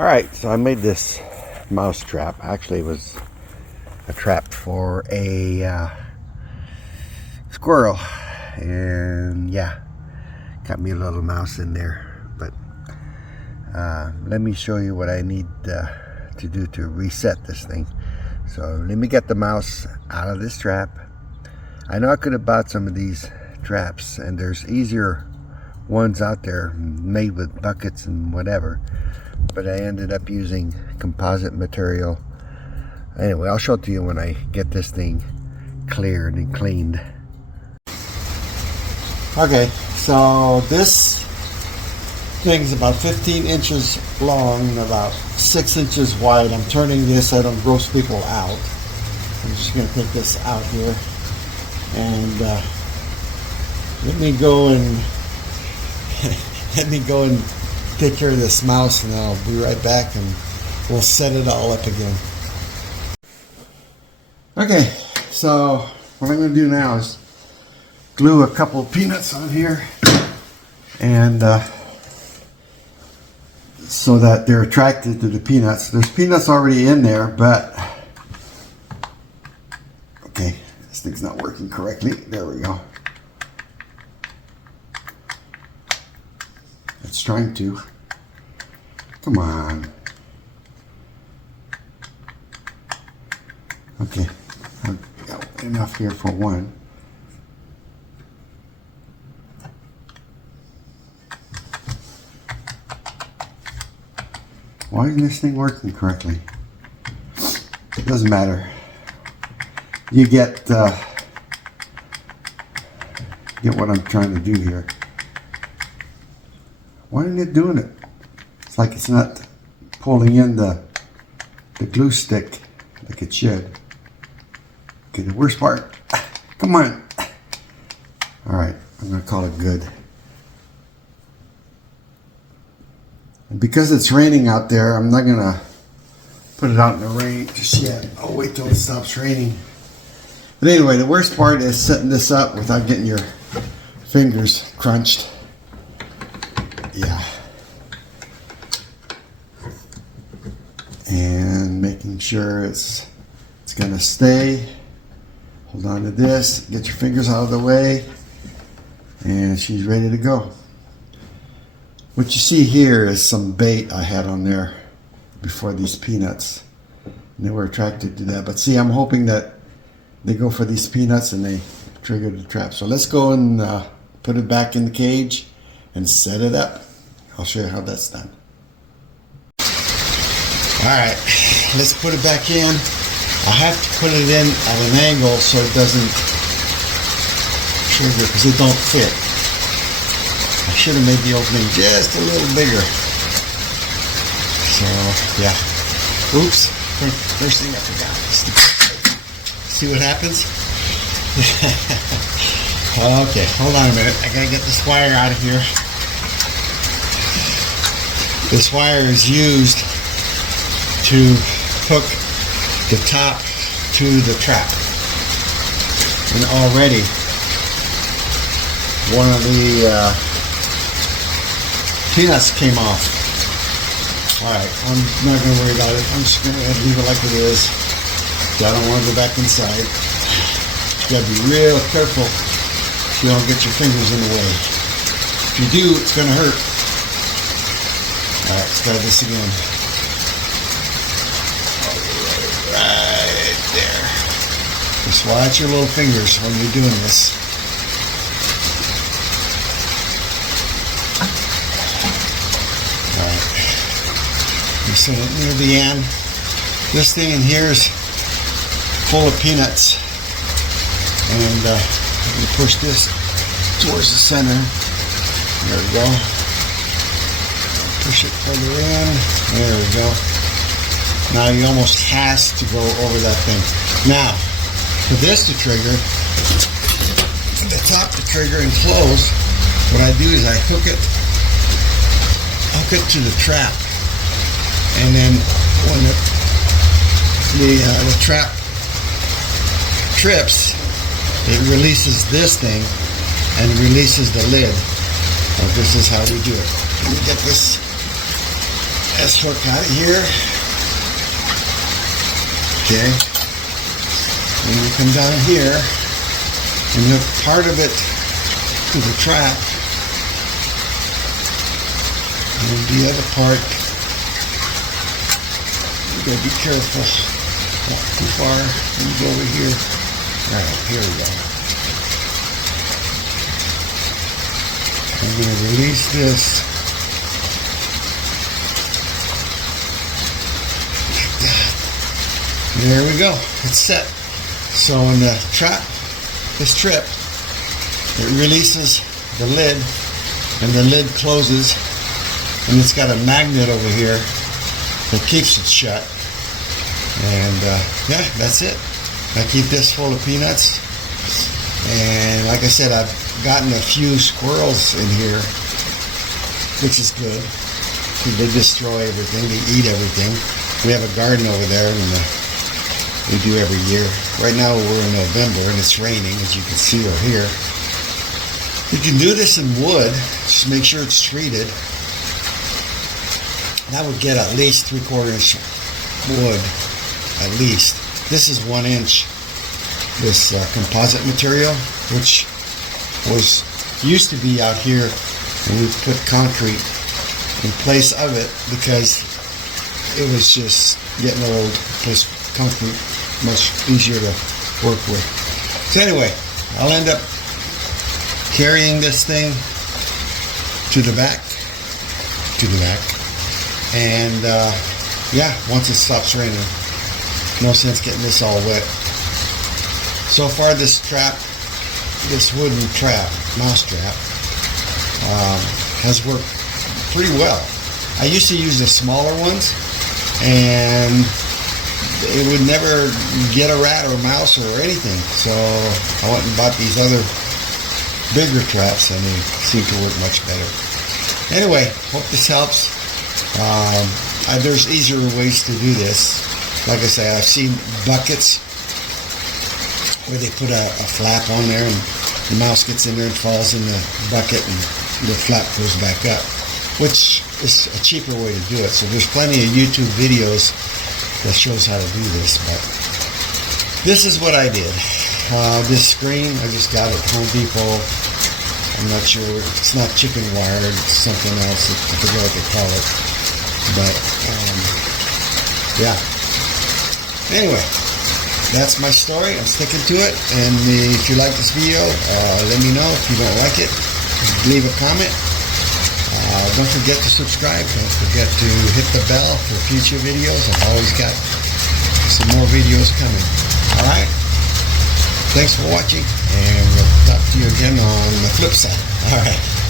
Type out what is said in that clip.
Alright, so I made this mouse trap. Actually, it was a trap for a squirrel. And yeah, got me a little mouse in there. But let me show you what I need to do to reset this thing. So let me get the mouse out of this trap. I know I could have bought some of these traps, and there's easier ones out there made with buckets and whatever, but I ended up using composite material. Anyway, I'll show it to you when I get this thing cleared and cleaned. Okay, so this thing's about 15 inches long and about 6 inches wide. I'm turning this out on grosbeak out. I'm just going to take this out here, and let me go and take care of this mouse, and I'll be right back and we'll set it all up again. Okay, so what I'm going to do now is glue a couple of peanuts on here, and so that they're attracted to the peanuts. There's peanuts already in there, but okay, this thing's not working correctly. There we go. It's trying to. Come on. Okay, I've got enough here for one. Why isn't this thing working correctly? It doesn't matter. You get what I'm trying to do here. Why isn't it doing it? It's like it's not pulling in the glue stick like it should. Okay, the worst part. Come on. All right, I'm gonna call it good. And because it's raining out there, I'm not gonna put it out in the rain just yet. I'll wait till it stops raining. But anyway, the worst part is setting this up without getting your fingers crunched. Yeah. And making sure it's gonna stay. Hold on to this, get your fingers out of the way, and she's ready to go. What you see here is some bait I had on there before these peanuts, and they were attracted to that. But see, I'm hoping that they go for these peanuts and they trigger the trap. So let's go and put it back in the cage and set it up. I'll show you how that's done. Alright, let's put it back in. I'll have to put it in at an angle so it doesn't trigger, because it don't fit. I should have made the opening just a little bigger. So, yeah. Oops. First thing I forgot. See what happens? Okay, hold on a minute. I gotta get this wire out of here. This wire is used to hook the top to the trap. And already one of the peanuts came off. Alright, I'm not going to worry about it. I'm just going to leave it like it is. I don't want to go back inside. You got to be real careful so you don't get your fingers in the way. If you do, it's going to hurt. Alright, let's try this again. Right there. Just watch your little fingers when you're doing this. Alright. You set it near the end. This thing in here is full of peanuts. And you push this towards the center. There we go. Push it further in. There we go. Now you almost has to go over that thing. Now, for this to trigger, the top to trigger and close, what I do is I hook it to the trap, and then when the trap trips, it releases this thing and releases the lid. So this is how we do it. Let me get this S hook out of here. Okay. And you come down here and hook part of it to the trap. And the other part, you gotta be careful. Not too far. Let me go over here. Alright, here we go. I'm gonna release this. Like that. There we go. It's set. So in the trap, this trip, it releases the lid, and the lid closes, and it's got a magnet over here that keeps it shut. And yeah, that's it. I keep this full of peanuts, and like I said, I've gotten a few squirrels in here, which is good. They destroy everything, they eat everything. We have a garden over there, and we do every year. Right now we're in November and it's raining, as you can see or hear. You can do this in wood, just make sure it's treated. That would get at least 3/4 inch wood, at least. This is 1 inch, this composite material, which used to be out here, and we put concrete in place of it because it was just getting old, plus concrete much easier to work with. So anyway, I'll end up carrying this thing to the back, and yeah, once it stops raining, no sense getting this all wet. So far this trap, this wooden trap, mouse trap, has worked pretty well. I used to use the smaller ones, and it would never get a rat or mouse or anything. So I went and bought these other bigger traps, and they seem to work much better. Anyway, hope this helps. There's easier ways to do this. Like I say, I've seen buckets where they put a flap on there, and the mouse gets in there and falls in the bucket, and the flap goes back up, which is a cheaper way to do it. So there's plenty of YouTube videos that shows how to do this, but this is what I did. This screen, I just got it at Home Depot. I'm not sure, it's not chicken wired, it's something else, I forget what they call it, but yeah. Anyway, that's my story. I'm sticking to it, and if you like this video, let me know. If you don't like it, leave a comment. Don't forget to subscribe. Don't forget to hit the bell for future videos. I've always got some more videos coming. Alright? Thanks for watching, and we'll talk to you again on the flip side. Alright.